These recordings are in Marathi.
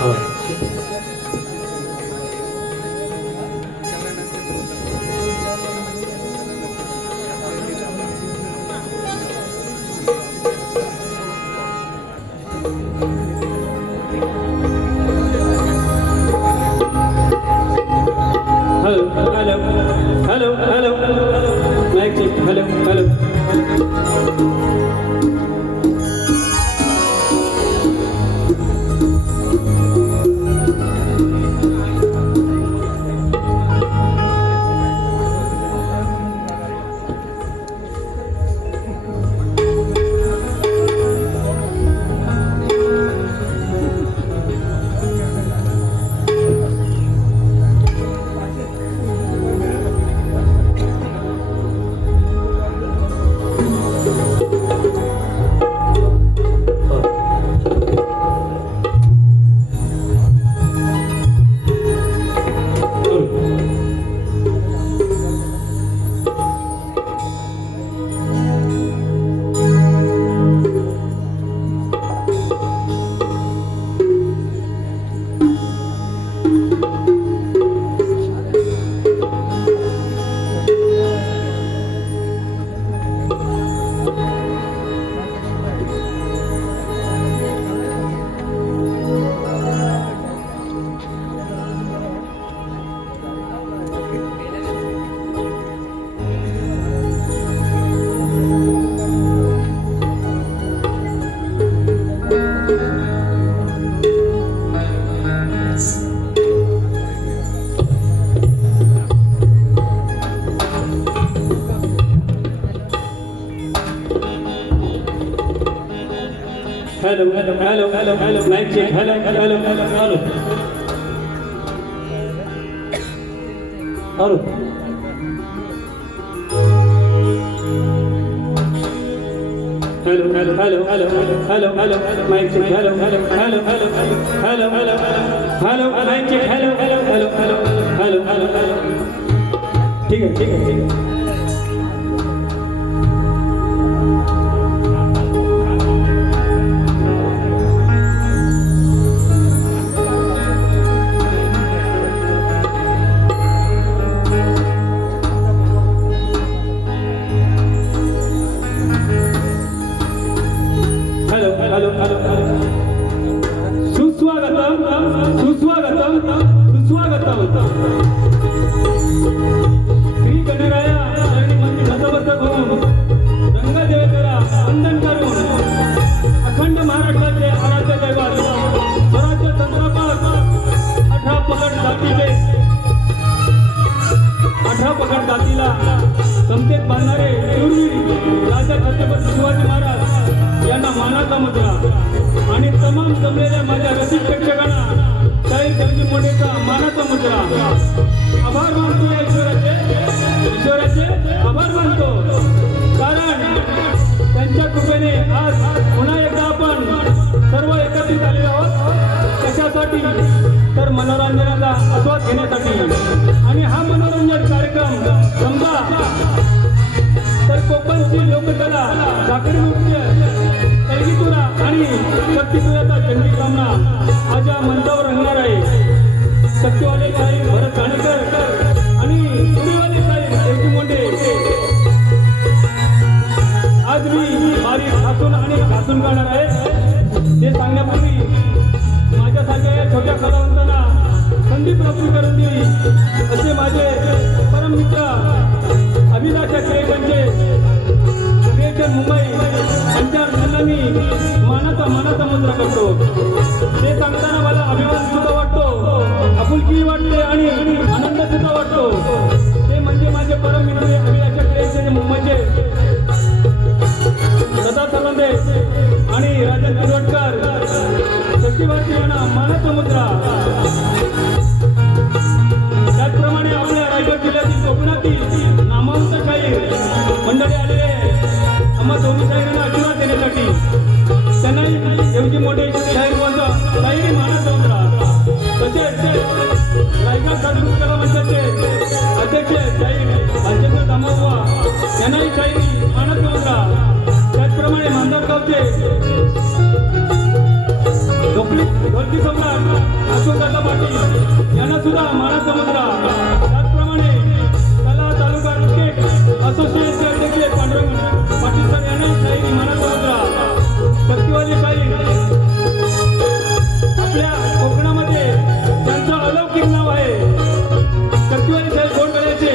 hello, mic check, hello. Hello, mic check, hello, mic check, hello. ठीक है. समतेत बांधणारे शूरवीर राजा छत्रपती शिवाजी महाराज यांना मानाचा मुद्रा आणि तमाम जमलेल्या माझ्या रसिक प्रेक्षकांना शाहीर देवजी मोठेचा मानाचा मुद्रा. आभार मानतो या ईश्वराचे आभार मानतो, कारण त्यांच्या कृपेने आज पुन्हा एकदा आपण सर्व एकत्रित आलेलो आहोत. कशासाठी तर मनोरंजनाचा आस्वाद घेण्यासाठी. आणि हा मनोरंजन कार्यक्रम समजा तर कोकणची लोककला, साखरी नृत्य, तळगीतुरा आणि शक्तिपुराचा चंडी सामना आज या मंचावर रंगणार आहे. शक्तिवाले शाहीर भरत काणेकर आणि पुरीवाले शाहीर देवजी मोंडे आज मी बारीक हसून आणि घासून गाणार आहे. ते सांगण्यापूर्वी माझ्यासारख्या या छोट्या कलावंतांना संधी प्राप्त करून दिली असे माझे परम मित्र अभिलाषा क्रिएशनचे क्रिएशन मुंबई यांच्या मी मानाचा मुद्रा करतो. ते सांगताना मला अभिमान सुद्धा वाटतो, आपुलकी वाटते आणि आनंद सुद्धा वाटतो. ते म्हणजे माझे परम मित्र अभिलाषा क्रिएशनचे मुंबईचे सदा सलंदे आणि राजन किरोडकर शक्तिवादी यांना मानाचा मुद्रा. त्याचप्रमाणे आपल्या रायगड जिल्ह्यातील कोकणातील नामवंत शाहीर मंडळी आलेले आम्हा दोन्ही शाहिरांना आशीर्वाद देण्यासाठी. त्यांनाही देवजी मोठे शाहीर शाहिरी मानाचा मुद्रा. तसेच रायगड सांस्कृतिक कला मंचाचे अध्यक्ष शाहीर भालचंद्र दामोबा यांनाही शाहिरी मानाचा मुद्रा. त्याचप्रमाणे मांजरगावचे ढोलकी सम्राट अशोकदादा पाटील यांना सुद्धा मानाचा मुद्रा. त्याचप्रमाणे कला तालुका क्रिकेट असोसिएशनचे अध्यक्ष पांडुरंग पाटील सर यांना शाहीर मानाचा मुद्रा. शक्तिवादी शाहीर आपल्या कोकणामध्ये त्यांचं अलौकिक नाव आहे. शक्तिवादी शाहीर गोंडगड्याचे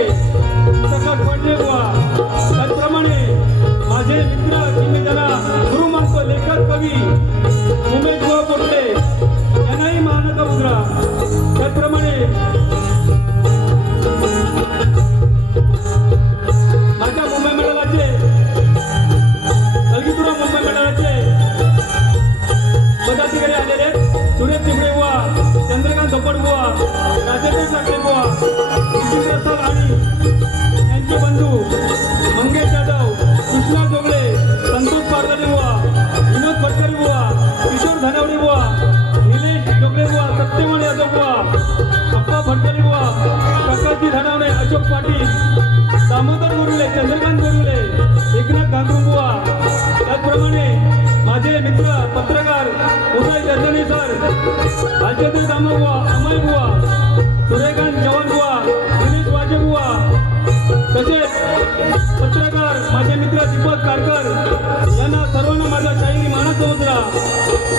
प्रकाश पांडे बुवा. त्याचप्रमाणे माझे मित्र की मी ज्याला गुरु मानतो, लेखक कवी उमेश बुवा कोटले यांनाही मानाचा मुद्रा. त्याचप्रमाणे माझ्या मुंबई मंडळाचे अलगीतुरा मुंबई मंडळाचे पदाधिकारी आलेले आहेत. सुरेश चिमडे बुवा, चंद्रकांत धोपड बुवा, राजेंद्र साखरे बुवा, नितीन रसाल आणि त्यांचे बंधू मंगेश जाधव, कृष्णा जोगळे, संतोष पारदले बुवा, विनोद भटकरी बुवा, किशोर धनावडे बुवा, निलेश जोगळे बुवा, सत्यमण यादव बुवा, अप्पा भटकरी बुवा, प्रकाशजी धनावडे, अशोक पाटील, दामोदर बोरुले, चंद्रकांत बोरुले, एकनाथ गांधू बुवा. त्याचप्रमाणे माझे मित्र पत्रकार उदय जर्जनी सर, राजेंद्र दामो बुवा, अमय बुवा, सूर्यकांत चव्हाण बुवा, दिनेश वाजे बुवा, तसेच पत्रकार माझे मित्र दीपक कारकर यांना सर्वांना माझा शाहिरी मानाचा मुद्रा.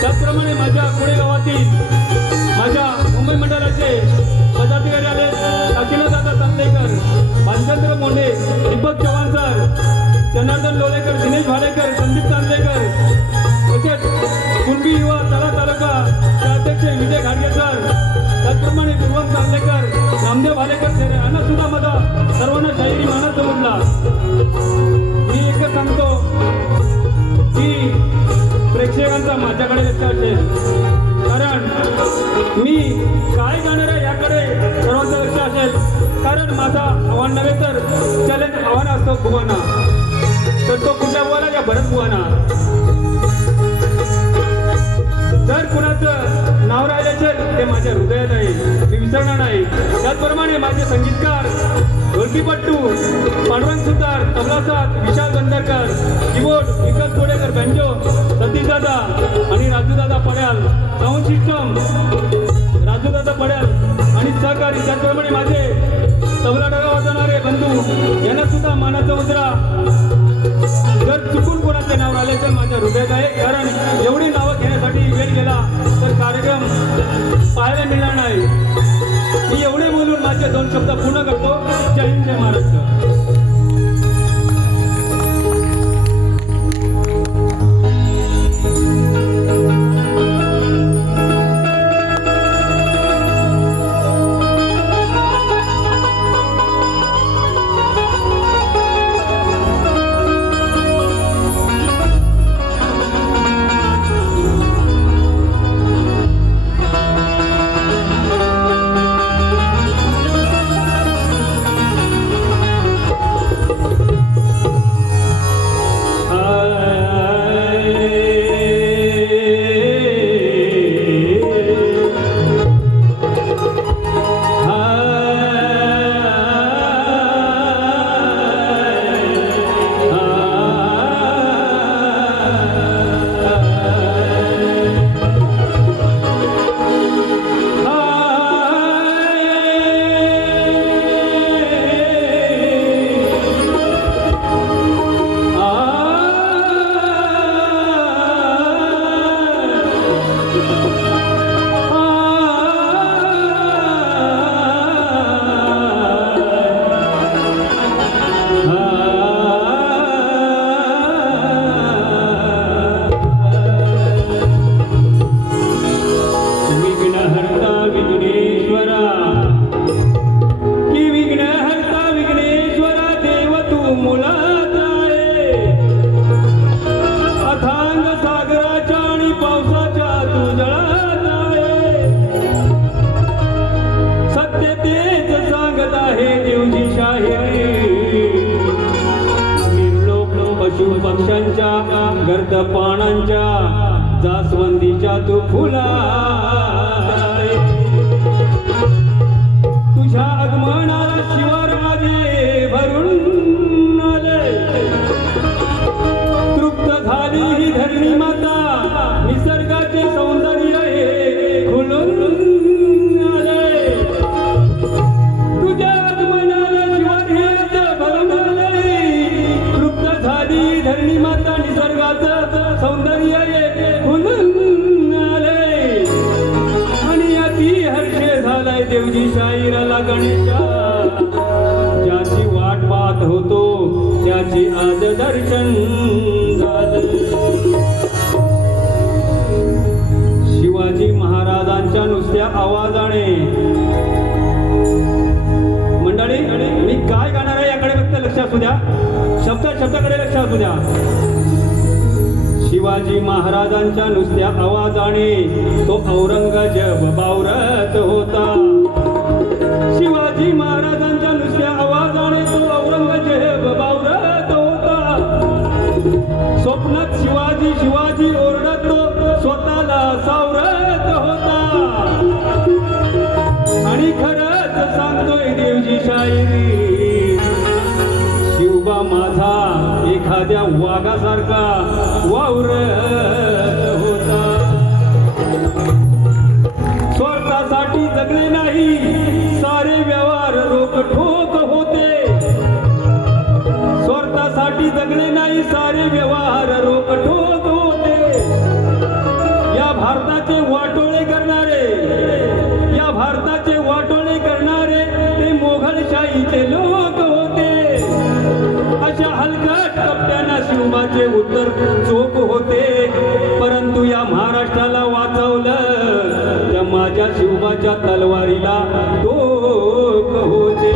त्याचप्रमाणे माझ्या पुणे गावातील माझ्या मुंबई मंडळाचे पदाधिकारी आले. काशीनाथदादा तांबेकर, भालचंद्र मोंडे, दीपक चव्हाण सर, जनार्दन लोलेकर, दिनेश भालेकर, संदीप तांबेकर, तसेच कुणबी युवा तळा तालुका अध्यक्ष विजय घाडगे सर, त्याचप्रमाणे पूर्वम तांबेकर, रामदेव भालेकर यांना सुद्धा माझा सर्वांना शाहिरी मानाचा मुद्रा. मी एकच सांगतो की प्रेक्षकांचा माझ्याकडे लक्ष असेल, कारण मी काय गाणार आहे याकडे सर्वांचं लक्ष असेल. कारण माझा आव्हान नव्हे तर चॅलेंज आव्हान असतो बुवाना, तर तो कुठल्या बुवाना या भरत बुवाना. जर कुणाचं नाव राहिलं असेल ते माझ्या हृदयात आहे, मी विसरणार नाही. त्याचप्रमाणे माझे संगीतकार ढोलकीपट्टू पांडुरंग सुतार, तबलासाद विशाल बंदरकर, कीबोर्ड विकास गोडेकर, बँजो सतीशदादा आणि राजूदादा पड्याल, साऊंड सिस्टम राजूदादा पड्याल आणि सहकारी. त्याचप्रमाणे माझे तबला डगा वाजवणारे बंधू यांना सुद्धा मानाचा मुद्रा. जर चुकून कोणाचे नाव राहिले तर माझ्या हृदयात आहे, कारण एवढी नावं घेण्यासाठी वेळ गेला तर कार्यक्रम पाहायला मिळणार नाही. मी एवढे बोलून माझे 2 शब्द पूर्ण करतो. जय हिंद, जय महाराष्ट्र. गर्द पानांच्या जास्वंदीच्या तू फुला तुझ्या आगमनाला शिवार माझे भरून आले तृप्त झाली ही धरणी माता निसर्गाचे सौंदर्य हे खुलून देवजी शाहीराला गणेशा, ज्याची वाट पाहत होतो त्याची आज दर्शन झालं. शिवाजी महाराजांच्या नुसत्या आवाजाने, मंडळी मी काय गाणार आहे याकडे फक्त लक्ष असू द्या, शब्दाकडे लक्ष असू द्या. शिवाजी महाराजांच्या नुसत्या आवाजाने तो औरंगजेब बावरत होता. शिवाजी महाराजांच्या नुसत्या आवाजाने तो औरंगजेब बावरत होता. स्वप्नात शिवाजी शिवाजी ओरडत तो स्वतःला सावरत होता. आणि खरंच सांगतोय देवजी शाहिरी, शिवबा माझा एखाद्या वाघासारखा वावरत होता. स्वार्थासाठी जगले नाही, सारे व्यवहार रोखठोक होते. स्वार्थासाठी जगले नाही, सारे व्यवहार रोखठोक होते. या भारताचे वाटोळे करणारे, या भारताचे वाटोळे करणारे ते मोघलशाहीचे लोक होते. अशा हलकट कपट्यांना शिवबाचे उत्तर चोख होते. परंतु या महाराष्ट्राला वाचवलं त्या माझ्या शिवबाच्या तलवारीला टोक होते.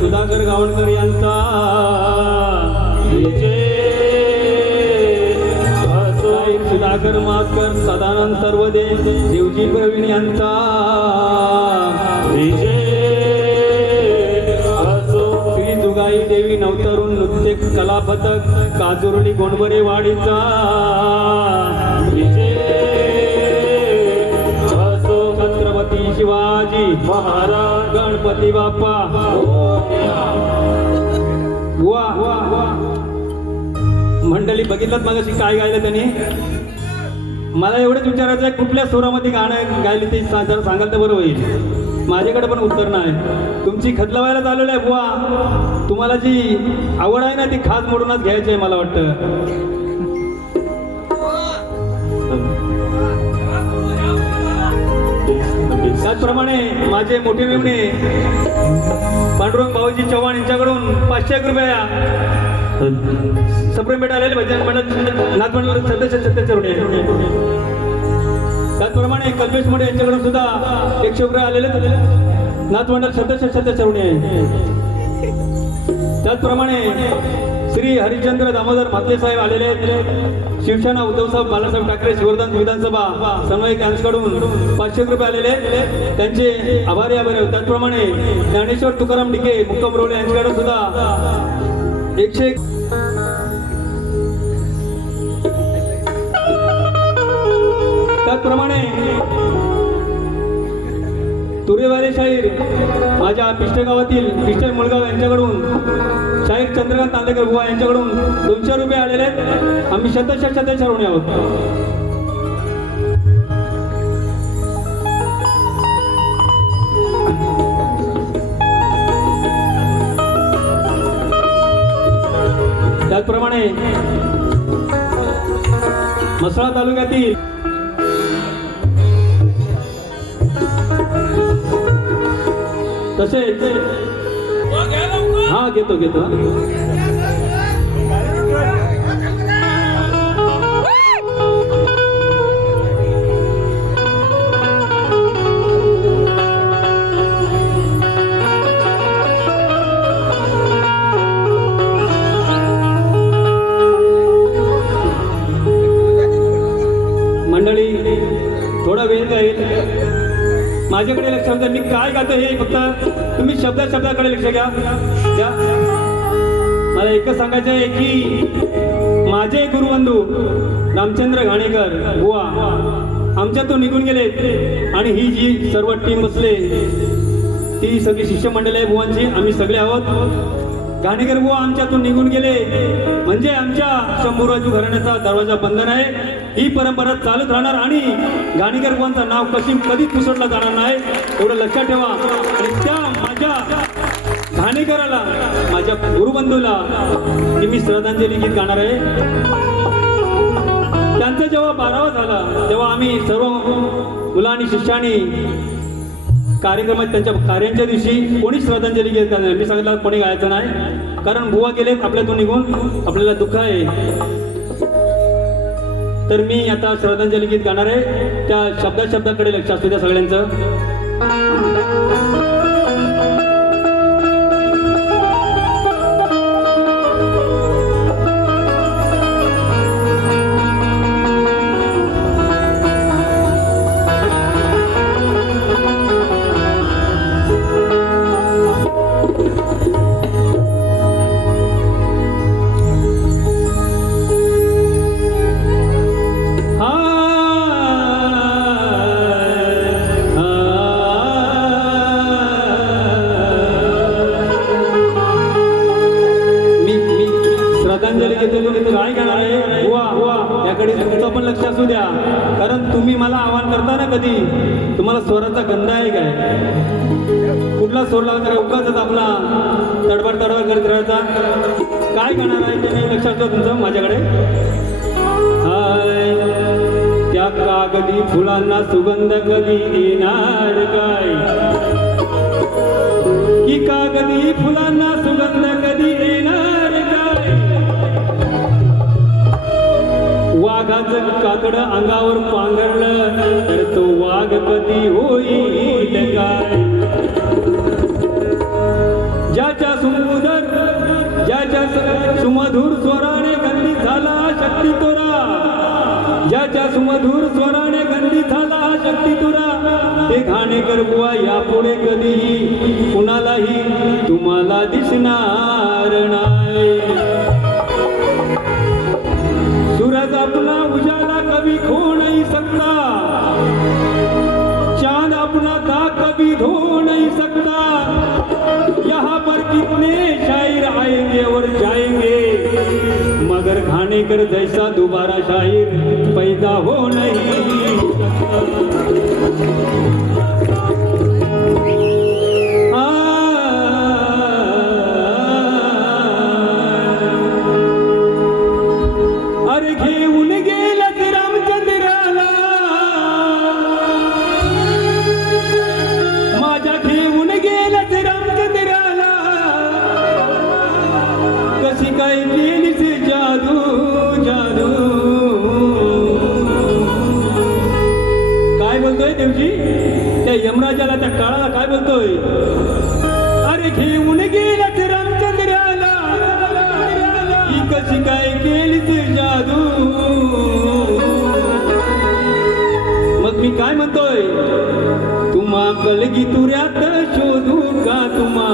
सुधाकर गावणकर यांचा साहेब सुधाकर मास्कर सदानंद सर्वदे देवजी प्रवीण यांचा श्री जुगाई देवी नवतरुण नृत्य कला पथक काजुर्ली गोंडबरे वाडीचा छत्रपती शिवाजी महाराज गणपती बाप्पा वा मंडळी बघितलं मगाशी काय गायलं त्यांनी. मला एवढंच विचारायचं आहे कुठल्या सुरामध्ये गाणं गायले ते जरा सांगाल तर बरं होईल. माझ्याकडे पण उत्तर नाही. तुमची खत लावायला चाललेलं आहे बुवा. तुम्हाला जी आवड आहे ना ती खास मोडूनच घ्यायची आहे मला वाटतं. त्याचप्रमाणे माझे मोठे मेवणे पांडुरंग भाऊजी चव्हाण यांच्याकडून 500 रुपया सप्रेम भेट आलेले भजन मंडळ नाथमंडळ सदस्य रुपये. त्याचप्रमाणे कल्पेश मोडे यांच्याकडून सुद्धा 100 रुपये आलेले नाथमंडळ सदस्य रुपये. त्याचप्रमाणे श्री हरिश्चंद्र दामोदर म्हात्रे साहेब आलेले आहेत. शिवसेना उद्धवसाहेब बाळासाहेब ठाकरे शिवरदान विधानसभा समन्वयक यांच्याकडून 500 रुपये आलेले त्यांचे आभारी आहोत. त्याचप्रमाणे ज्ञानेश्वर तुकाराम डिके मुक्काम रोवले यांच्याकडून सुद्धा 100. त्याचप्रमाणे तुरेवाले शाहीर माझ्या पिष्ट गावातील पिष्ट मुळगाव यांच्याकडून शाहीर चंद्रकांत तांदेकर बुवा यांच्याकडून 200 रुपये आलेले आहेत. आम्ही शतशः ऋणी आहोत. त्याचप्रमाणे म्हसळा तालुक्यातील तसेच हा घेतो मंडळी थोडा वेळ जाईल. माझ्याकडे लक्ष द्या. मी काय गातो हे फक्त तुम्ही शब्दाकडे लक्ष घ्या. मला एकच सांगायचं आहे की माझे गुरुबंधू रामचंद्र घाणेकर बुवा आमच्यातून निघून गेले आणि ही जी सर्व टीम बसले ती सगळी शिष्यमंडळी आहे बुवांची. आम्ही सगळे आहोत. घाणेकर बुवा आमच्यातून निघून गेले म्हणजे आमच्या शंभूराजू घराण्याचा दरवाजा बंद आहे. ही परंपरा चालत राहणार आणि घाणेकर बुवांचं नाव कधीच पुसटलं जाणार नाही एवढं लक्षात ठेवा. आणि त्या माझ्या घाणेकराला माझ्या गुरुबंधूला मी श्रद्धांजली गीत गाणार आहे. त्यांचं जेव्हा 12वा झाला तेव्हा आम्ही सर्व मुलं आणि शिष्यानी कार्यक्रमात त्यांच्या कार्यांच्या दिवशी कोणी श्रद्धांजली गीत गाणार. मी सांगितलं कोणी गायचं नाही कारण बुवा गेलेत आपल्यातून निघून. आपल्याला दुःख आहे. तर मी आता श्रद्धांजली गीत गाणार आहे. त्या शब्दाकडे लक्ष असू द्या सगळ्यांचं. काय गाणार आहे बुवा याकडे तुमचं पण लक्ष असू द्या. कारण तुम्ही मला आवाहन करता ना कधी तुम्हाला स्वराचा गंध आहे काय कुठला स्वर लावता का उगाच आपला तडबड करत राहायचा. काय गाणार आहे ते लक्ष असतं तुमचं माझ्याकडे. त्या कागदी फुलांना सुगंध कधी येणार काय की कागदी फुलांना सुगंध कधी येणार काय. वाघाचं कातडं अंगावर पांघरलं तर तो वाघ कधी होईल काय. ज्याच्या झाला शक्ती तोरा, ज्याच्या सुमधुर स्वराने गंधी झाला शक्ती तोरा, ते घाणेकर बुवा यापुढे कधीही कुणालाही तुम्हाला दिसणार नाही. सूरज अपना उजाला कभी खो नहीं सकता, चांद अपना दाग कभी धो नहीं सकता. यहाँ पर कितने शायर आएंगे और जाएंगे, मगर घाणेकर जैसा दोबारा शायर पैदा हो नहीं अरे घेऊन गेलाच रामचंद्राला, माझ्या घेऊन गेलाच रामचंद्राला, कशी काय केलीस जादू जादू. काय बोलतोय देवजी त्या यमराजाला, त्या काळाला काय बोलतोय? अरे घेऊन गेलाच रामचंद्राला, ही कशी काय केलीस जादू. मग मी काय म्हणतोय, तुम्हा कलगी तुऱ्यात शोधू का, तुम्हा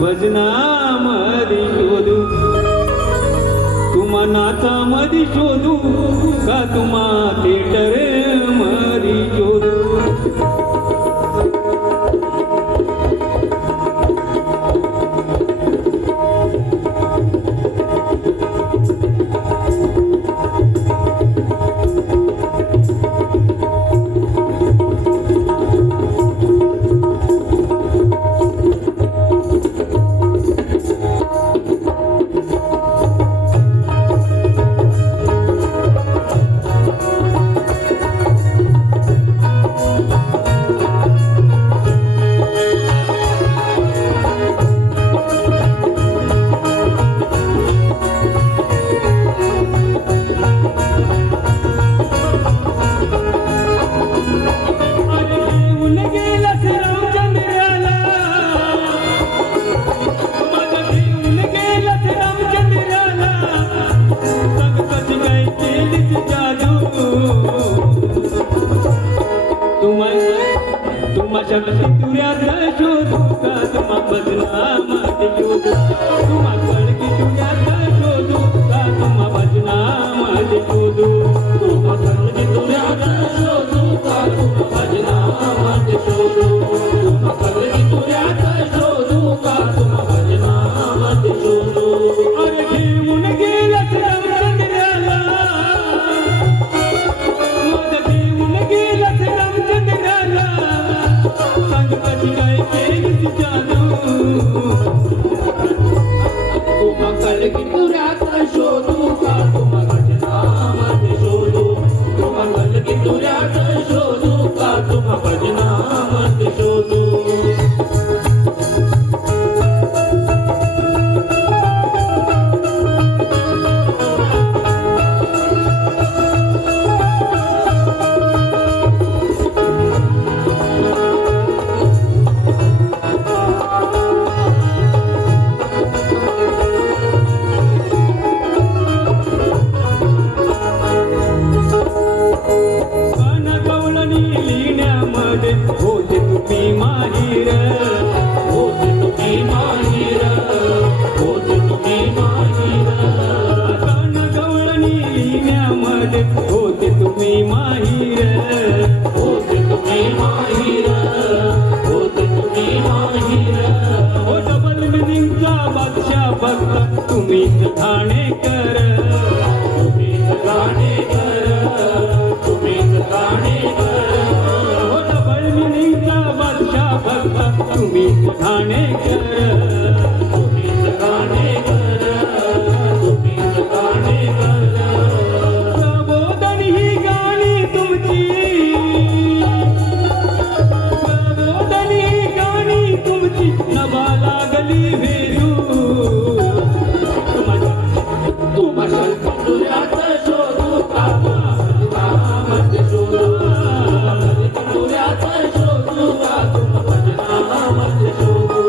भजनामध्ये शोधू, तुम्हा नाचामध्ये शोधू का, तुम्हा थिएटर मध्ये शोधू. शक्ती तुऱ्यात शोधू का, तुम्हा भजनामध्ये शोधू, तुम्हा कळगी तुऱ्यात शोधू का, तुम्हा भजनामध्ये शोधू, तुम्हा कळगी तुऱ्यात शोधू का, तुम्हा भजनामध्ये शोधू, तुम्हा कळगी तुऱ्यात शोधू का, तुम्हा भजनामध्ये शोधू. अरे घेऊन गेलाच रामचंद्राला, मग घेऊन गेलाच रामचंद्राला, सांग कशी काय केलीस जादू. तुम्हा कलगी तुऱ्यात शोधू का, तुम्हा भजनामध्ये शोधू, तुम्हा कलगी तुऱ्यात शोधू का, तुम्हा भजनामध्ये शोधू. होते तुम्ही माहीर, होते तुम्ही माहीर, होते तुम्ही माहीर. कान गवळणी लिहिण्यामध्ये होते तुम्ही माहीर, होते तुम्ही माहीर, होते तुम्ही माहीर. हो डबल मिनिंगचा बादशाह फक्त तुम्हीच ठाणेकर, तुम्हीच ठाणेकर, तुम्हीच ठाणेकर. तुम्हीच ठाणेकर, तुम्हीच ठाणेकर, तुम्हीच ठाणेकर. प्रबोधन ही गाणी तुमची, प्रबोधन ही गाणी तुमची, नभा लागली भेदू. तुम्हा शक्ती तुऱ्यात शोधू का, भजनामध्ये शोधू, तुऱ्यात शोधू का, तुम्हा भजनामध्ये शोधू.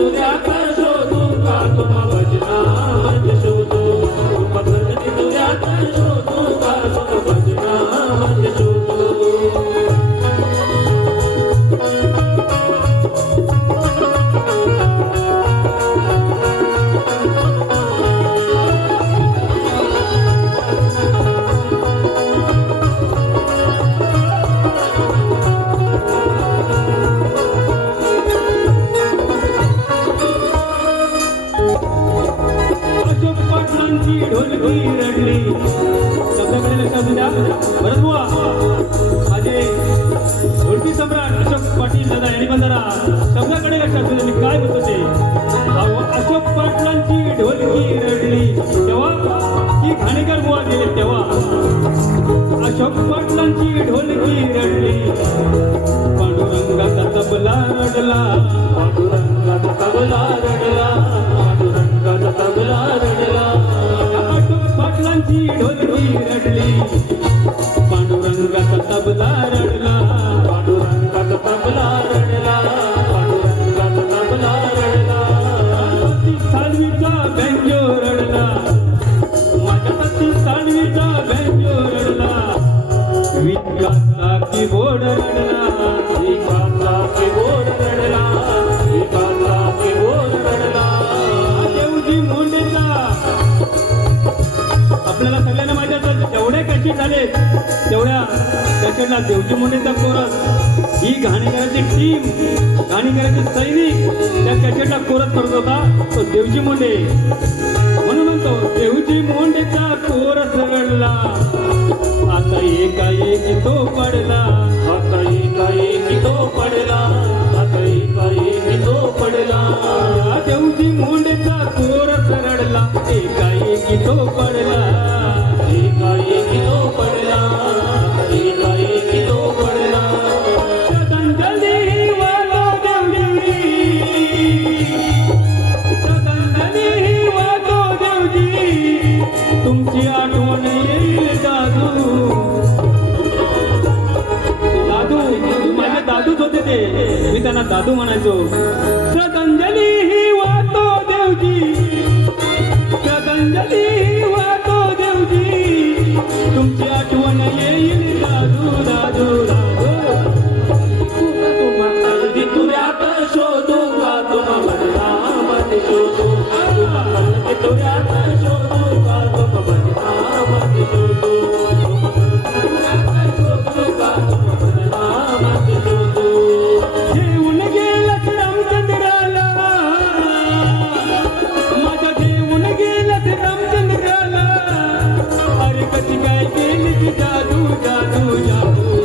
तुझ्यात शोधू का तुम भजनामध्ये शोधू भक्ती तुझ्यात शोधू का तुम भजनामध्ये शोधू अशोक पाटलांची ढोलकी रडली शब्दाकडे लक्षात द्या बरं बुवा माझे ढोलकी सम्राट अशोक पाटील दादा यांनी पण जरा शब्दाकडे लक्षात द्या मी काय बोलतो ते अहो, अशोक पाटलांची ढोलकी रडली तेव्हा ती घाणेकर बुवा गेले तेव्हा अशोक पाटलांची ढोलकी रडली पांडुरंगाचा तबला रडला पांडुरंगाचा तबला रडला पांडुरंगाचा तबला रडला अशोक पाटलांची ढोलकी रडली पांडुरंगाचा तबला रडला पांडुरंगाचा तबला रडला पांडुरंगाचा तबला रडला ती सालवीचा बँजो रडला माझ्या ती सालवीचा बँजो रडला विकासचा कीबोर्ड रडला विकासचा कीबोर्ड रडला विकासचा कीबोर्ड रडला देवजी मोंडेचा आपल्याला सगळ्यांना माहिती असेल जेवढे कॅसेट झाले तेवढ्या कॅसेटला देवजी मोंडेचा कोरस ही घाणेकरांची टीम घाणेकरांचे सैनिक त्या कॅसेटला कोरस करत होता तो देवजी मोंडे म्हणून म्हणतो देवजी मोंडेचा कोरस रडला आता एकाएकी तो पडला आता एकाएकी तो पडला आता एकाएकी तो पडला देवजी मोंडेचा कोरस रडला एकाएकी तो पडला एकाएकी तो पडला एकाएकी तो पडला श्रद्धांजली वालो देवजी श्रद्धांजली वालो देवजी तुमची आठवण येईल दादू दादू माझे दादूच होते ते मी त्यांना दादू म्हणायचो श्रद्धांजली वालो देवजी श्रद्धांजली वालो देवजी तुमची आठवण येईल दादू दादू दादू अगदी तुझ्यात शोधू का तुम भजनामध्ये शोधू अगदी तुझ्यात शोधू का तुम भजनामध्ये शोधू शोधू का तुम भजनामध्ये शोधू घेऊन गेलात रामचंद्राला माझ्या घेऊन गेलात रामचंद्राला अरे कशी काय केली ती जादू जादू जादू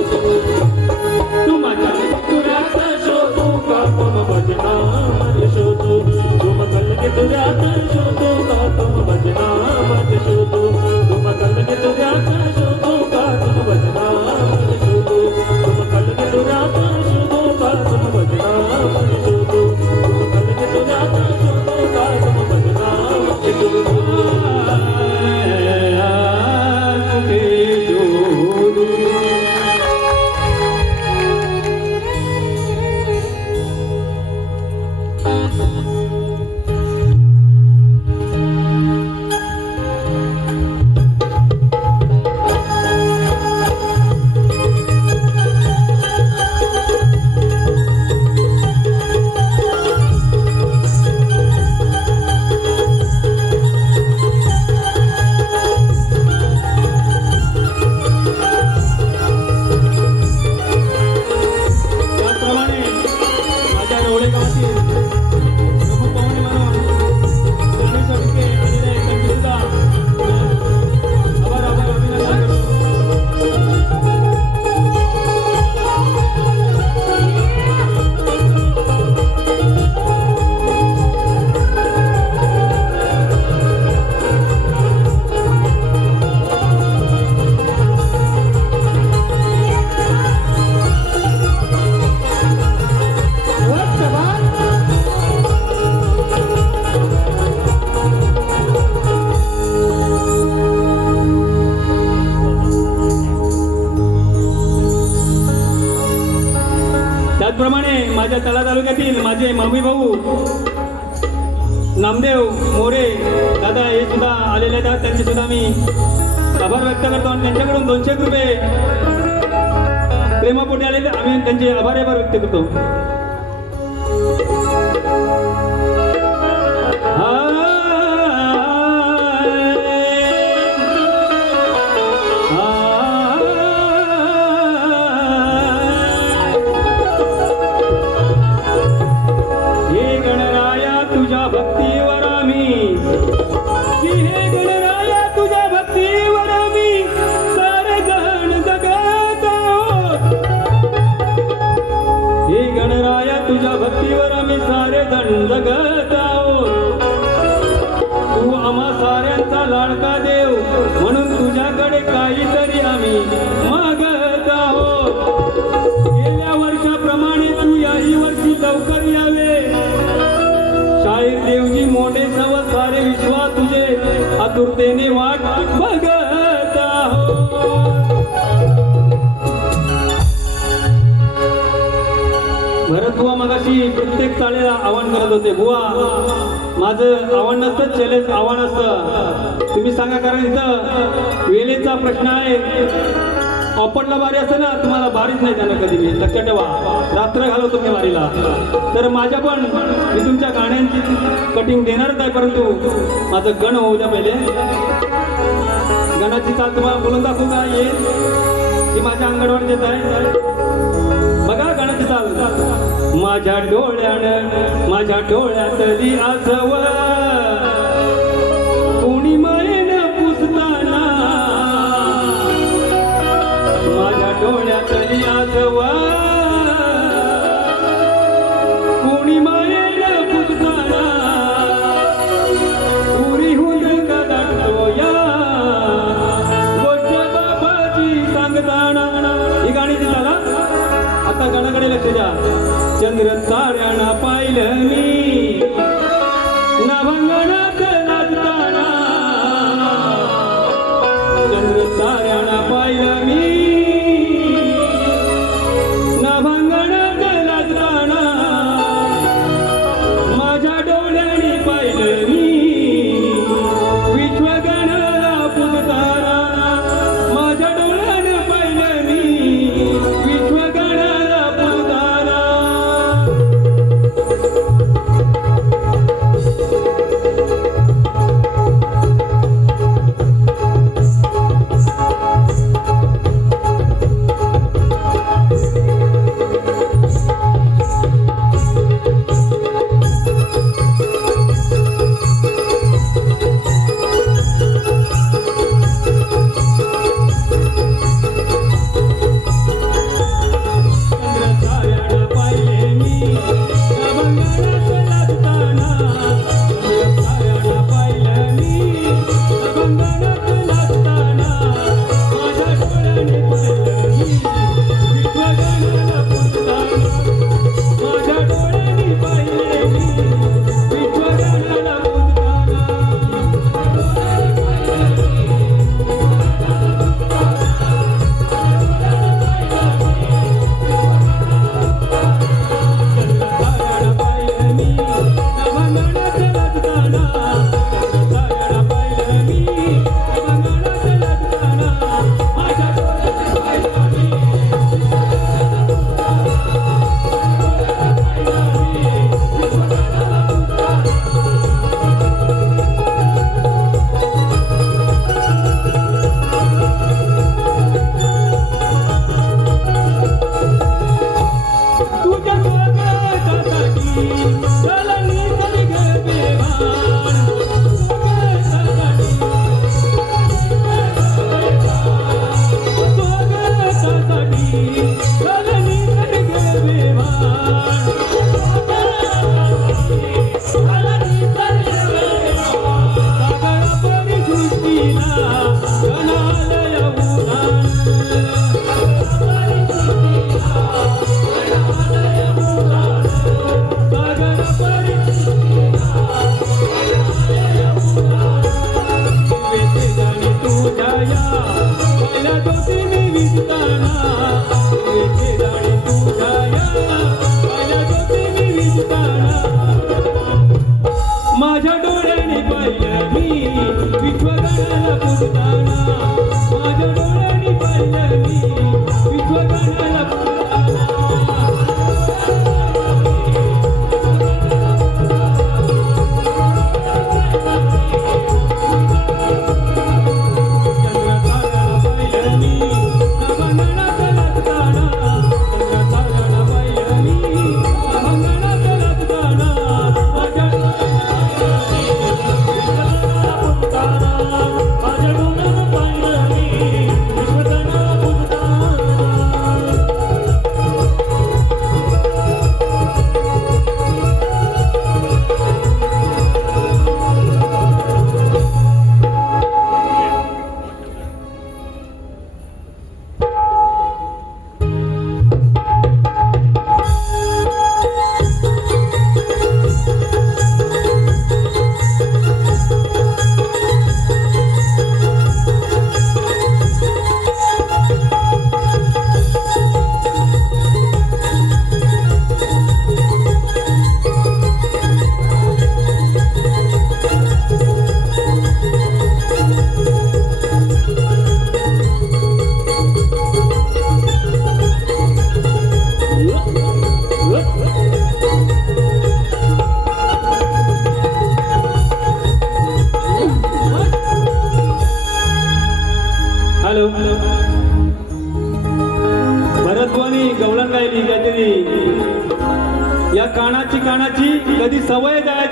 तू माझ्या तुझ्यात शोधू का तुम भजनामध्ये शोधू तुम कलके तुझ्यात शोधू का तुम भजनामध्ये शोधू तुम कलके तुझ्यात शोधू का तुम भजनामध्ये शोधू तुम कलके तुझ्यात शोधू का तुम भजनामध्ये शोधू तुम कलके तुझ्यात शोधू का तुम भजनामध्ये शोधू त्याचप्रमाणे माझ्या डोळे गावातील प्रमुख पाहुणे म्हणून ज्ञानेश्वर विखे आलेले आहेत, त्यांचे सुद्धा आभार अभिनंदन करतो. त्याचप्रमाणे माझ्या तळा तालुक्यातील माझे मामी भाऊ नामदेव मोरे दादा हे सुद्धा आलेले आहेत. त्यांचे सुद्धा मी आभार व्यक्त करतो आणि त्यांच्याकडून 200 रुपये प्रेमापोटी आलेले आम्ही त्यांचे आभार व्यक्त करतो. हे गणराया तुझ्या भक्तीवर आम्ही हे गणराया तुझ्या भक्तीवर आम्ही सारे जण जगत आहोत. हे गणराया तुझ्या भक्तीवर आम्ही सारे जण जगत आहोत. तू आम्हा साऱ्यांचा लाडका देव म्हणून तुझ्याकडे काहीतरी आम्ही मागत आहोत. गेल्या वर्षाप्रमाणे तू याही वर्षी लवकर यावे. शाहीर देवजी मोठे सव सारे विश्वास तुझे आतुरतेने वाट बघत आहोत. भरत बुवा मगाशी प्रत्येक चाळीला आव्हान करत होते. बुवा माझं आव्हान नसतं, चॅलेंज आव्हान असतं. तुम्ही सांगा, कारण इथं वेळेचा प्रश्न आहे. ऑपटला बारी असतं ना, तुम्हाला बारीच नाही त्यानं कधी. मी लक्षात ठेवा, रात्र घालवतो मी वारीला. तर माझ्या पण मी तुमच्या गाण्यांची कटिंग देणारच आहे, परंतु माझं गण होऊ द्या पहिले. गणाची चाल तुम्हाला बोलून दाखवू का येईल की माझ्या अंगणवाड देत आहे. बघा गणाची चाल. माझ्या डोळ्यातली आजव कोणी मायेनं पुसताना. माझ्या डोळ्यातली आजव कोणी मायेनं पुसताना. पुरी होईल का दाटतो या गोष्ट बाबाची सांगताना. ही गाणी ती झाला. आता गाण्याकडे लक्ष द्या. चंद्र ताऱ्यांना पाहिलं मी, नभा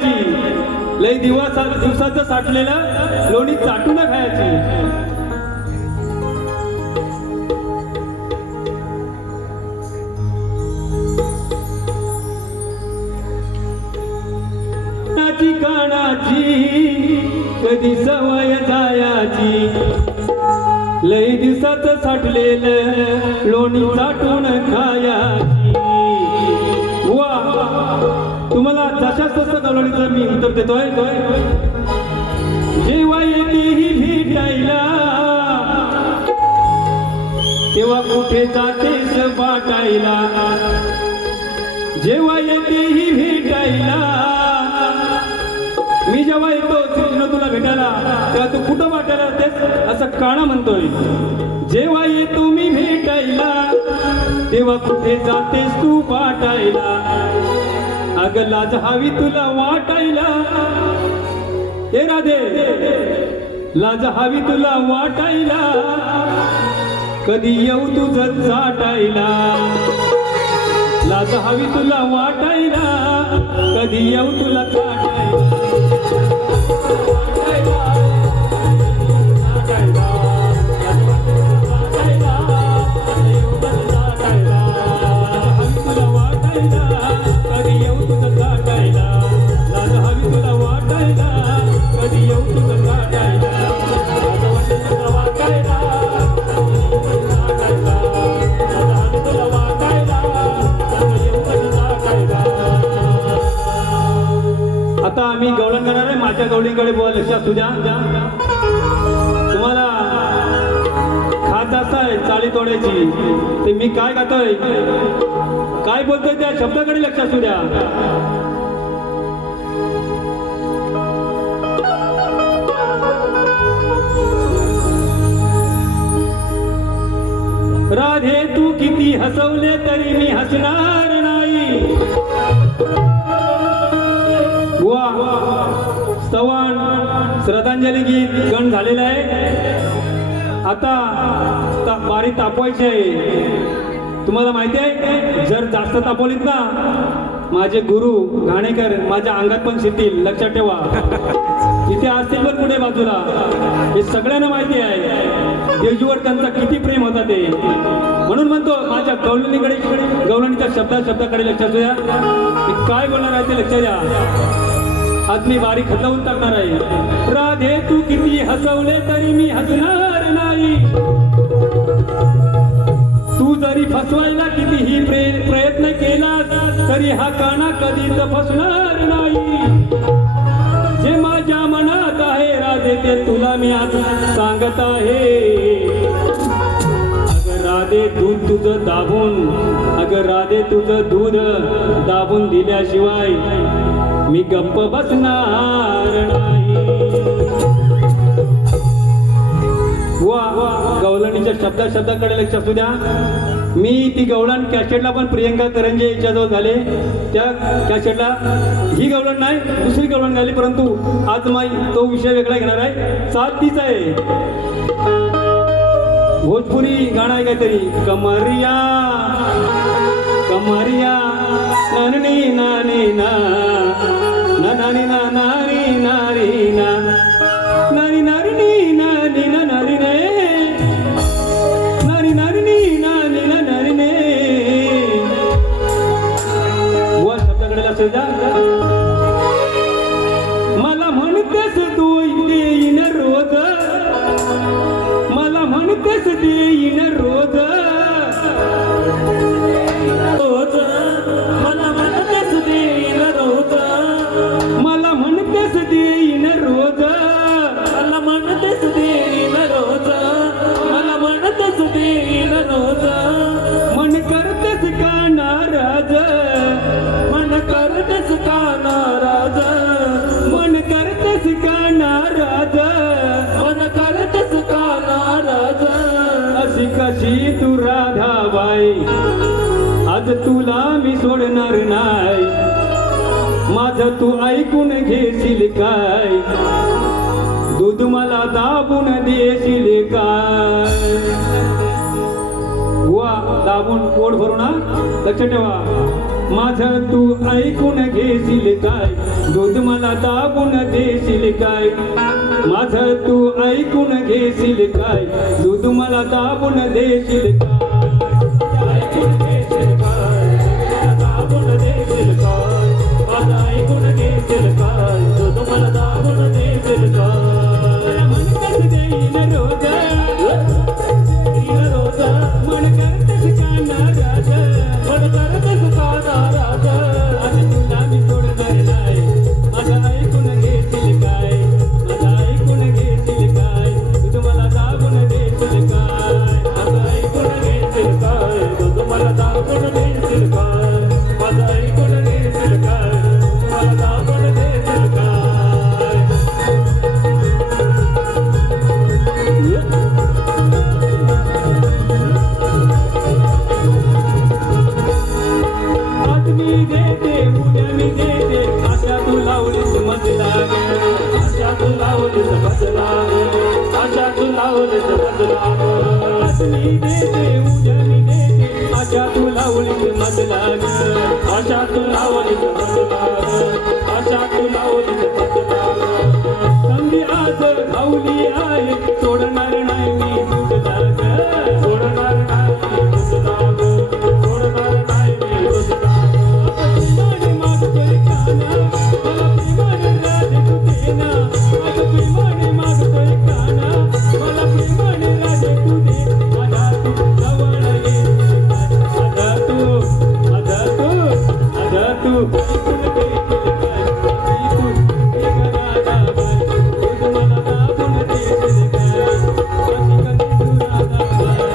खायची लई दिवसाचं साठलेलं लोणी चाटून खायची कानाची कधी सवय जायाची लई दिवसाचं साठलेलं लोणी चाटून खायाची वा तुम्हाला जशा स्वस्त गवळणीचं मी उत्तर देतोय जेव्हा येते ही भेटायला तेव्हा कुठे जातेस वाटायला जेव्हा येते ही भेटायला मी जेव्हा येतो श्रीकृष्ण तुला भेटायला तेव्हा तू कुठं वाटायला तेच असं काना म्हणतोय जेव्हा येतो मी भेटायला तेव्हा कुठे जातेस तू वाटायला अगं लाज हवी तुला वाटायला हे राधे लाज हवी तुला वाटायला कधी येऊ तुझं चाटायला लाज हवी तुला वाटायला कधी येऊ तुला चाटायला आता आम्ही गवळण करणार आहे माझ्या गवळीकडे बोल लक्षात असू द्या तुम्हाला खात असताय चाळी तोडायची ते मी काय खातोय काय बोलतोय त्या शब्दाकडे लक्ष असू द्या राधे तू किती हसवले तरी मी हसणार नाही स्तवन श्रद्धांजली गीत गण झालेलं आहे आता बारी तापवायची आहे तुम्हाला माहिती आहे जर जास्त तापवलीत ना माझे गुरु घाणेकर माझ्या अंगात पण शिरतील लक्षात ठेवा इथे असतील पण पुढे बाजूला हे सगळ्यांना माहिती आहे देवजीवर त्यांचा किती प्रेम होता ते म्हणून म्हणतो माझ्या गवळणीच्या शब्दाकडे लक्षात द्या मी काय बोलणार आहे ते लक्षात द्या आज मी बारी खतवून टाकणार आहे राधे तू किती हसवले तरी मी हसणार नाही तू जरी फसवायला कितीही प्रयत्न केला तरी हा काना कधीच फसणार नाही जे माझ्या मनात आहे राधे ते तुला मी आज सांगत आहे अगं राधे दूध तुझं दाबून अगं राधे तुझं दूध दाबून दिल्याशिवाय मी गप्प बसणार नाही वा गवळणीच्या शब्दाकडे लक्ष असू द्या मी ती गवळण कॅसेटला पण प्रियंका करंजे याच्याजवळ झाले त्या कॅसेटला ही गवळण नाही दुसरी गवळण झाली परंतु आज तो विषय वेगळा घेणार आहे साथ तीच आहे भोजपुरी गाणं आहे काहीतरी कमरिया कमरिया नरनी नानी ना नानी ना नारी नारी ना नारी नारी नानी ना नारी ने नारी नारी नानी ना नारी ने व शब्दाकडे लक्ष द्या मला म्हणतेस तू देईन रोज मला म्हणतेस देईन रोज रोज मला म्हणतेस देईन रोज मला म्हणतेस देईन रोज मला म्हणतेस देईन रोज मला म्हणतेस देईन रोज मन करतेस का नाराज मन करतेस का नाराज मन करतेस का नाराज मन करतेस का नाराज अशी कशी तू राधाबाई आज तुला मी सोडणार नाही माझं तू ऐकून घेशील काय दूध मला दाबून देशील काय वा दाबून पोट भरू ना लक्ष ठेवा माझं तू ऐकून घेशील काय दूध मला दाबून देशील काय माझं तू ऐकून घेशील काय दूध मला दाबून देशील काय ऐकून घेशील काय दाबून देशील काय माझं ऐकून घेशील काय दूध मला दाबून देशील काय म्हणतच देईन रोज येईन रोज मन करतच काना राज पण करतच का नाराज आज तुला मी सोडणार नाही माझं ऐकून घेशील काय माझं ऐकून घेशील काय दूध मला दाबून देशील काय माझं ऐकून घेशील काय दूध मला दाबून देशील काय माझं ऐकून घेशील काय मला दाबून देशील काय आज मी देते उद्या मी देते आशा तू लावलीस मजला आशा तू लावलीस बदला आशा तू लावलीस बदला आज मी देते उद्या मी देते आशा तू लावलीस मजला आशा तू लावलीस बदला आशा तू लावलीस बदला संधी आज धावली आहे सोडणार नाही मी तुझला सोडणार नाही तुझला सोडणार नाही मी तुझला प्रेमाने मागतोय काना मला प्रेमाने राधे तू देना आज प्रेमाने मागतोय काना मला प्रेमाने राधे तू दे माझा तू जवळ येशील काय माझा तू ऐकून घेशील काय तू एक राधा बाई दूध मला दाबून देशील काय अशी कधी तू राधा बाई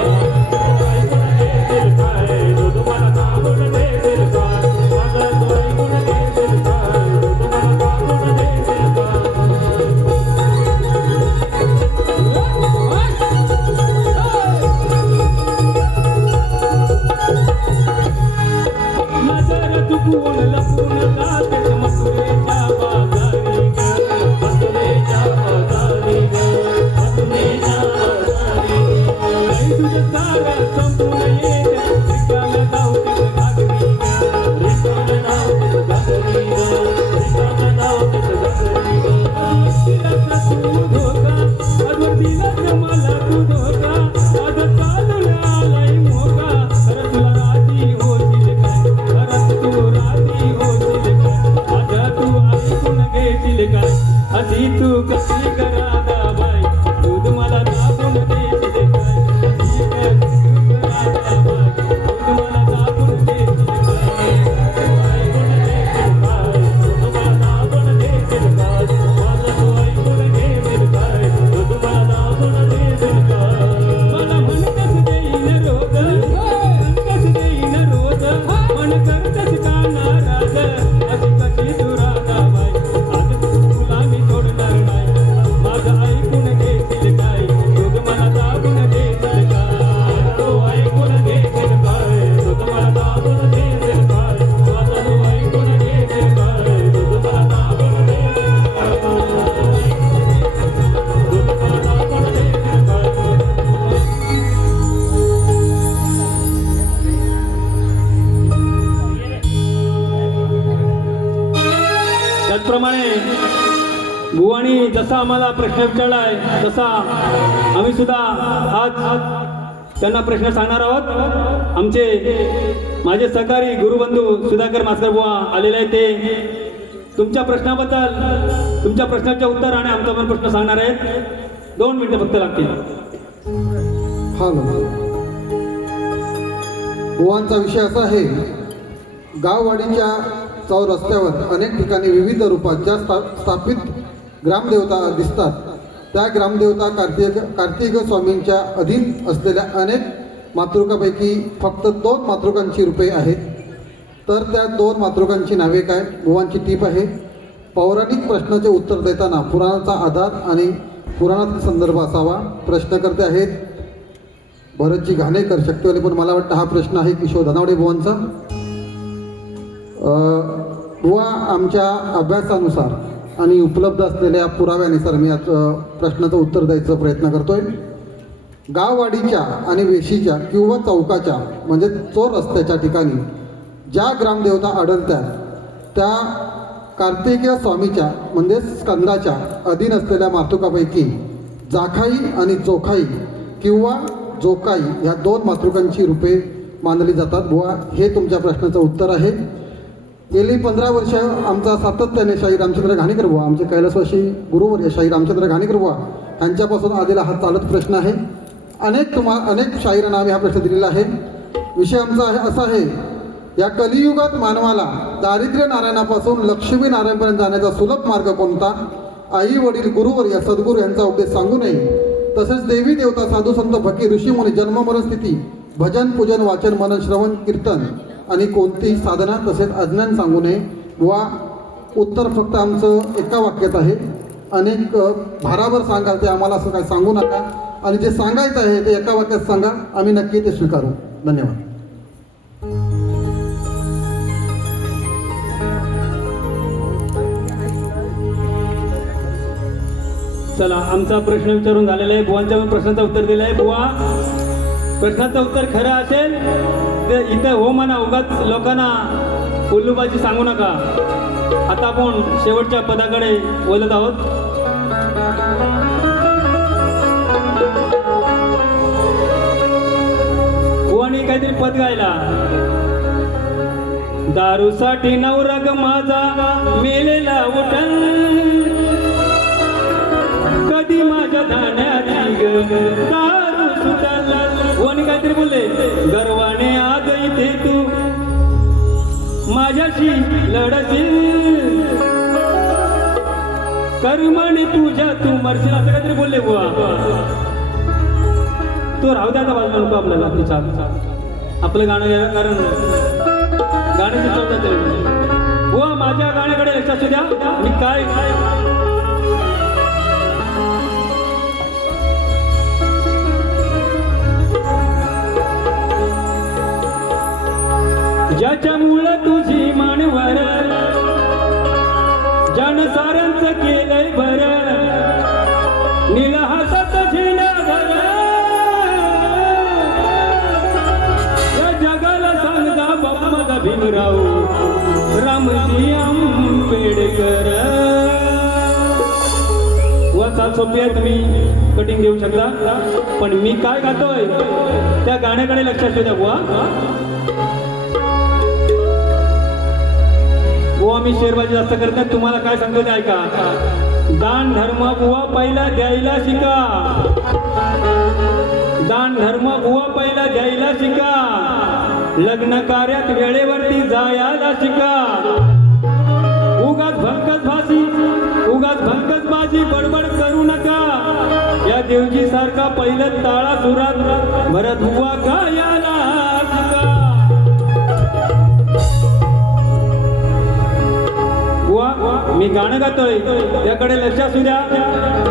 ऐकून घेशील काय दूध मला दाबून देशील काय माझं तू ऐकून घेशील काय दूध मला दाबून देशील काय नजर चुकवून लपून जाते मथुरेच्या बाजारी मथुरेच्या बाजारी मथुरेच्या बाजारी काही तुझं सारं संपून येते रिकाम्या धावतीत घागरी रिकाम्या धावतीत घागरी रिकाम्या धावतीत घागरी दिलास तू धोका अजून दिलास मला तू धोका आज चालून आलाय मोका खरं तुला राजी होशील काय खरंच तू राजी होशील काय माझ्या तू ऐकून घेशील काय अशी तू कशी करादा बाई दूध मला दाबून देशील काय अशी कशी करादा बाई दूध मला दाबून देशील काय ऐकून घेशील काय दूध मला दाबून देशील काय माझं तू ऐकून घेशील काय दूध मला दाबून देशील काय मला म्हणतच देईन रोज म्हणतच देईन रोज मन करतच का नाराज अशी कशी तू राधा बाई आज तुला मी सोडणार नाही माझं ऐकून घेशील काय दूध मला दाबून देशील काय तू ऐकून घेशील काय दूध मला दाबून देशील काय माझं तू ऐकून घेशील काय दूध मला दाबून देशील काय दूध मला दाबून देशील काय त्याचप्रमाणे बुवानी जसा आम्हाला प्रश्न विचारलाय तसा आम्ही सुद्धा आज त्यांना प्रश्न सांगणार आहोत. आमचे माझे सहकारी गुरुबंधू सुधाकर मास्तर बुवा आलेले आहेत. ते तुमच्या प्रश्नाबद्दल तुमच्या प्रश्नाचे उत्तर आणि आमचा पण प्रश्न सांगणार आहेत. 2 मिनिटं फक्त लागतील. हॅलो. बुवांचा विषय असा आहे, गाववाडीच्या चौरस्त्यावर अनेक ठिकाणी विविध रूपात ज्या स्थापित ग्रामदेवता दिसतात, त्या ग्रामदेवता कार्तिक स्वामींच्या अधीन असलेल्या अनेक मातृकापैकी फक्त 2 मातृकांची रूपे आहेत. तर त्या 2 मातृकांची नावे काय? बुवांची टीप आहे. पौराणिक प्रश्नाचे उत्तर देताना पुराणाचा आधार आणि पुराणाचा संदर्भ असावा. प्रश्नकर्ते आहेत भरतजी घाणेकर शक्तीवाले, पण मला वाटतं हा प्रश्न आहे किशोर धनावडे बुवांचा. बुवा, आमच्या अभ्यासानुसार आणि उपलब्ध असलेल्या पुराव्यानुसार मी आज प्रश्नाचं उत्तर द्यायचा प्रयत्न करतोय. गाववाडीच्या आणि वेशीच्या किंवा चौकाच्या म्हणजे चोर रस्त्याच्या ठिकाणी ज्या ग्रामदेवता आढळतात त्या कार्तिकेय स्वामीच्या म्हणजे स्कंदाच्या अधीन असलेल्या मातृकापैकी जाखाई आणि जोखाई किंवा जोकाई ह्या दोन मातृकांची रूपे मानली जातात बुवा. हे तुमच्या प्रश्नाचं उत्तर आहे. गेली 15 वर्ष आमचा सातत्याने शाही रामचंद्र घाणेकर बुवा, आमचे कैलासवासी गुरुवर्य शाही रामचंद्र घाणेकर बुवा यांच्यापासून आलेला हा चालत प्रश्न आहे. अनेक शाहिरांना आम्ही हा प्रश्न दिलेला आहे. विषय आमचा असा आहे, या कलियुगात मानवाला दारिद्र्य नारायणापासून लक्ष्मी नारायणपर्यंत जाण्याचा सुलभ मार्ग कोणता? आई वडील गुरुवर या सद्गुरू यांचा उपदेश सांगू नये. तसेच देवी देवता साधू संत फकीर ऋषीमुनी जन्म मरण स्थिती भजन पूजन वाचन मनन श्रवण कीर्तन आणि कोणतीही साधना तसेच अज्ञान सांगू नये. वा उत्तर फक्त आमचं एका वाक्यात आहे. अनेक भारावर सांगाल ते आम्हाला असं काय सांगू नका आणि जे सांगायचं आहे ते एका वाक्यात सांगा, आम्ही नक्की ते स्वीकारू. धन्यवाद. चला, आमचा प्रश्न विचारून झालेला आहे. बुवांच्या प्रश्नाचं उत्तर दिलं आहे. बुवा, प्रश्नाचं उत्तर खरं असेल तर इथं हो म्हणा, उगाच लोकांना उल्लूबाजी सांगू नका. आता आपण शेवटच्या पदाकडे बोलत आहोत. बुवानी काहीतरी पद गायला. दारूसाठी नवरा माझा मेलेला उठल, कधी माझ्या धान्यात दारू सुटल. बुवानी काहीतरी बोलले, गर्वाने आज इथे तू माझ्याशी लढशील, कर्माने तुझ्या तू मरशील, असं काहीतरी बोलले बुवा. तो राहू द्या, बाजूला नको आपल्याला. आपली चाल आपलं गाणं घ्या, कारण गाण्याची चर्चा बुवा. माझ्या गाण्याकडे लक्ष असू द्या. मी काय ज्याच्यामुळं तुझी मानवर जन सारांचं केलंय भर, निळा हातात झेंडा धर, या जगाला सांगा बाप्पा भीमराव रामजी आंबेडकर. वाचा सोपी आहे, तुम्ही कटिंग देऊ शकता, पण मी काय गातोय त्या गाण्याकडे लक्ष असू द्या बुवा. बुवा मी शेरबाजी जास्त करत नाही, तुम्हाला काय सांगतो ते ऐका. दान धर्म बुवा पहिला द्यायला शिका, दान धर्म बुवा पहिला द्यायला शिका, लग्न कार्यात वेळेवरती जायला शिका. उगाच भंकसबाजी बडबड करू नका. या देवजी सारखा पहिलं ताळा सुरात भरत बुवा गायला शिका. मी गाणं गातोय त्याकडे लक्ष असू द्या,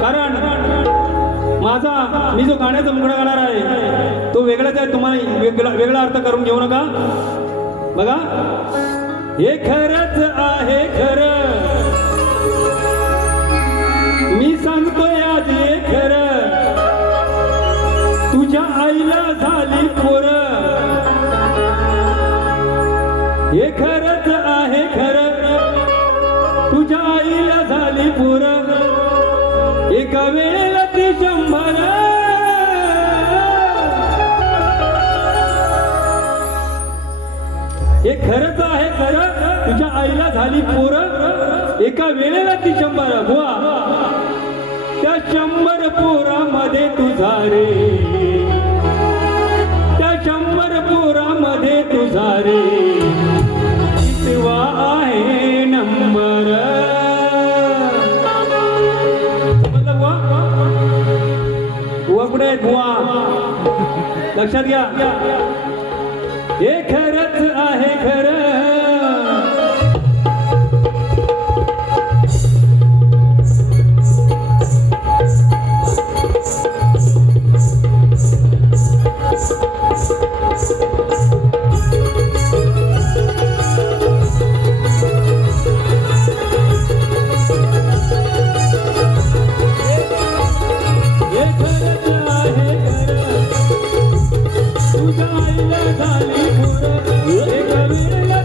कारण मी जो गाण्याचा मुखडा गाणार आहे तो वेगळाच आहे. तुम्हाला वेगळा अर्थ करून घेऊ नका. बघा, हे खरंच आहे खरं, मी सांगतोय आज हे खरं, तुझ्या आईला झाली पोरं. हे खरंच आहे खरं, तुझ्या आईला झाली पोरं, एका वेळेला ती 100. हे खरंच आहे खरं, तुझ्या आईला झाली पोरं, एका वेळेला ती 100. बुवा, त्या 100 पोरामध्ये तुझा रे, त्या 100 पोरामध्ये तुझा रे कितवा आहे नंबर. समजलं बुवा? बुवा कुठे आहेत बुवा? लक्षात घ्या, हे खरंच आहे खरं. तुझ्या आईला झाली पोरं, एका वेळेला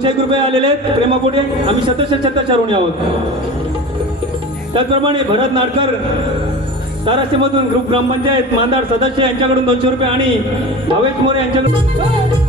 201 रुपये आलेले आहेत प्रेमापोटे. आम्ही सतत ऋणी आहोत. त्याचप्रमाणे भरत नाडकर ताराशीमधून ग्रुप ग्रामपंचायत मांदाड सदस्य यांच्याकडून 200 रुपये आणि भावेश मोरे यांच्याकडून